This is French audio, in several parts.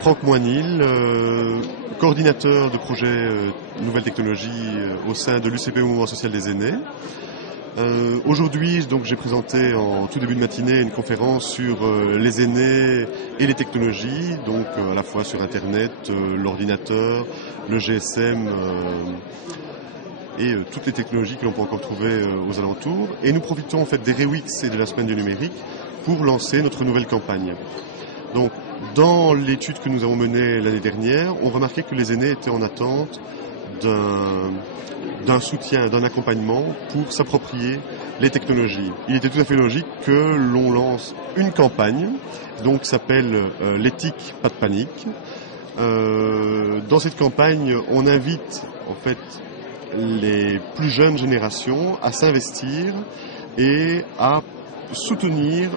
Franck Moinil, coordinateur de projet nouvelles technologies au sein de l'UCP Mouvement Social des Aînés. Aujourd'hui, donc, j'ai présenté en tout début de matinée une conférence sur les aînés et les technologies, donc à la fois sur Internet, l'ordinateur, le GSM et toutes les technologies que l'on peut encore trouver aux alentours. Et nous profitons en fait des REWIX et de la semaine du numérique pour lancer notre nouvelle campagne. Donc, dans l'étude que nous avons menée l'année dernière, on remarquait que les aînés étaient en attente d'un soutien, d'un accompagnement pour s'approprier les technologies. Il était tout à fait logique que l'on lance une campagne, donc qui s'appelle l'éthique, pas de panique. Dans cette campagne, on invite en fait les plus jeunes générations à s'investir et à soutenir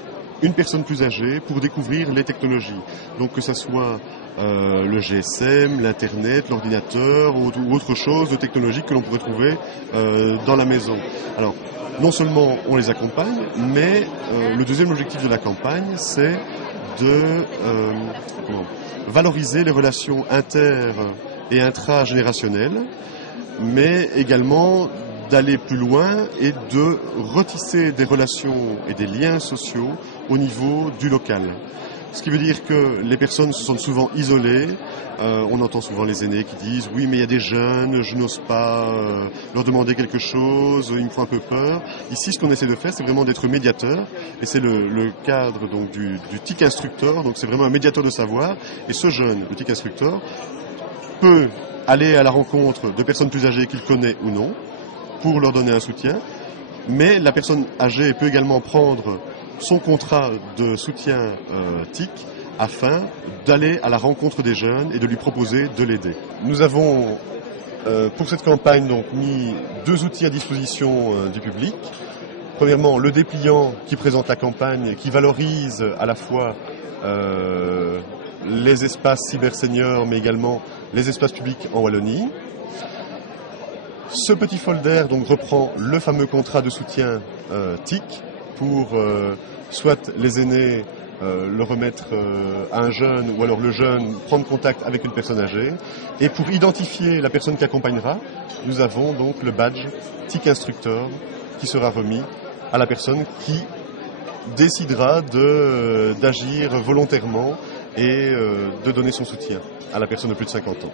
une personne plus âgée pour découvrir les technologies. Donc que ce soit le GSM, l'Internet, l'ordinateur ou autre chose de technologique que l'on pourrait trouver dans la maison. Alors, non seulement on les accompagne, mais le deuxième objectif de la campagne, c'est de valoriser les relations inter- et intragénérationnelles, mais également d'aller plus loin et de retisser des relations et des liens sociaux au niveau du local. Ce qui veut dire que les personnes se sentent souvent isolées. On entend souvent les aînés qui disent « oui, mais il y a des jeunes, je n'ose pas leur demander quelque chose, ils me font un peu peur ». Ici, ce qu'on essaie de faire, c'est vraiment d'être médiateur. Et c'est le cadre donc, du TIC instructeur. Donc c'est vraiment un médiateur de savoir. Et ce jeune, le TIC instructeur, peut aller à la rencontre de personnes plus âgées qu'il connaît ou non, pour leur donner un soutien, mais la personne âgée peut également prendre son contrat de soutien TIC afin d'aller à la rencontre des jeunes et de lui proposer de l'aider. Nous avons pour cette campagne donc mis deux outils à disposition du public. Premièrement, le dépliant qui présente la campagne, qui valorise à la fois les espaces cyber-seniors, mais également les espaces publics en Wallonie. Ce petit folder donc reprend le fameux contrat de soutien TIC pour soit les aînés le remettre à un jeune ou alors le jeune prendre contact avec une personne âgée. Et pour identifier la personne qui accompagnera, nous avons donc le badge TIC instructeur qui sera remis à la personne qui décidera d'agir volontairement et de donner son soutien à la personne de plus de 50 ans.